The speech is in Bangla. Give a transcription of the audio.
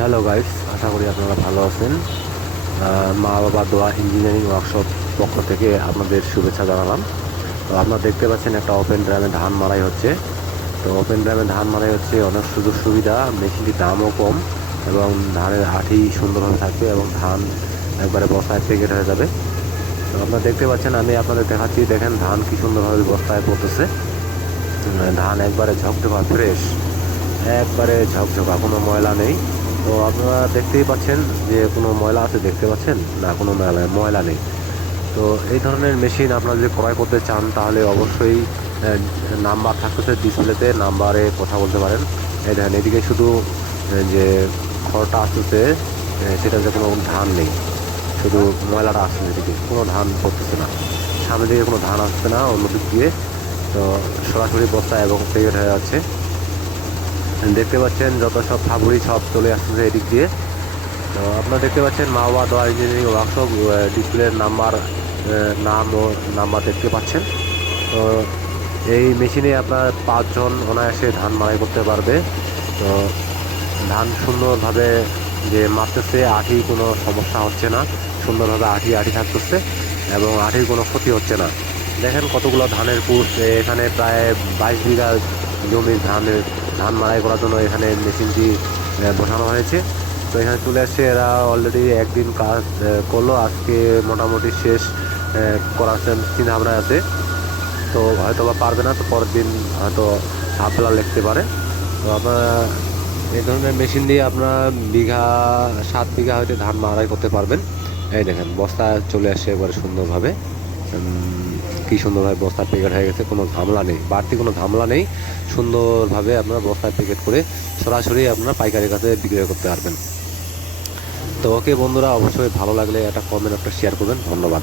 হ্যালো গাইস আশা করি আপনারা ভালো আছেন। মা বাবা দোয়া ইঞ্জিনিয়ারিং ওয়ার্কশপ পক্ষ থেকে আপনাদের শুভেচ্ছা জানালাম। তো আপনারা দেখতে পাচ্ছেন একটা ওপেন ড্রামে ধান মারাই হচ্ছে। তো ওপেন ড্রামে ধান মারাই হচ্ছে, অনেক সুযোগ সুবিধা, মেশিনটির দামও কম এবং ধানের আঠি সুন্দরভাবে থাকবে এবং ধান একবারে বস্তায় প্যাকেট হয়ে যাবে। তো আপনারা দেখতে পাচ্ছেন, আমি আপনাদের দেখাচ্ছি, দেখেন ধান কি সুন্দরভাবে বস্তায় পড়তেছে। ধান একবারে ঝকঝকা ফ্রেশ একবারে ঝকঝকা, কোনো ময়লা নেই। তো আপনারা দেখতেই পাচ্ছেন যে কোনো ময়লা আছে, দেখতে পাচ্ছেন? না, কোনো ময়লা ময়লা নেই। তো এই ধরনের মেশিন আপনারা যদি ক্রয় করতে চান, তাহলে অবশ্যই নাম্বার থাকতেছে ডিসপ্লেতে, নাম্বারে কথা বলতে পারেন। এই দেখেন, এদিকে শুধু যে খড়টা আসতেছে সেটাতে কোনো ধান নেই। শুধু ময়লাটা আসছে এদিকে, কোনো ধান পড়তেছে না। সামনে দিকে কোনো ধান আসছে না অন্য দিক দিয়ে। তো সরাসরি বস্তা এবং প্যাকেট হয়ে যাচ্ছে। দেখতে পাচ্ছেন যত সব ফাবুরি সব চলে আসতেছে এদিক দিয়ে। তো আপনারা দেখতে পাচ্ছেন মা বাবা দোয়া ইঞ্জিনিয়ারিং ওয়ার্কশপ ডিসপ্লের নাম্বার নাম ও নাম্বার দেখতে পাচ্ছেন। তো এই মেশিনে আপনার পাঁচজন অনায়াসে ধান মারাই করতে পারবে। তো ধান সুন্দরভাবে যে মারতেছে আঠি কোনো সমস্যা হচ্ছে না। সুন্দরভাবে আঠি আঠি থাকতেছে এবং আঠির কোনো ক্ষতি হচ্ছে না। দেখেন কতগুলো ধানের পুষ এখানে প্রায় বাইশ বিঘা জমির ধানের ধান মারাই করার জন্য এখানে মেশিনটি বসানো হয়েছে। তো এখানে চলে আসছে এরা অলরেডি একদিন কাজ করল। আজকে মোটামুটি শেষ করার চিন্তা ভাবনা আছে। তো হয়তো বা পারবে না, তো পরের দিন হয়তো হাফ বেলা লিখতে পারে। তো আপনারা এই ধরনের মেশিন দিয়ে আপনারা বিঘা, সাত বিঘা হয়তো ধান মারাই করতে পারবেন। এই দেখেন, বস্তা চলে আসছে এবারে সুন্দরভাবে। কি সুন্দরভাবে বস্তার প্যাকেট হয়ে গেছে, কোনো ঝামেলা নেই। বাড়তি কোনো ঝামেলা নেই, সুন্দরভাবে আপনারা বস্তার প্যাকেট করে সরাসরি আপনারা পাইকারের কাছে বিক্রয় করতে পারবেন। তো ওকে বন্ধুরা, অবশ্যই ভালো লাগলে একটা কমেন্ট একটা শেয়ার করবেন। ধন্যবাদ।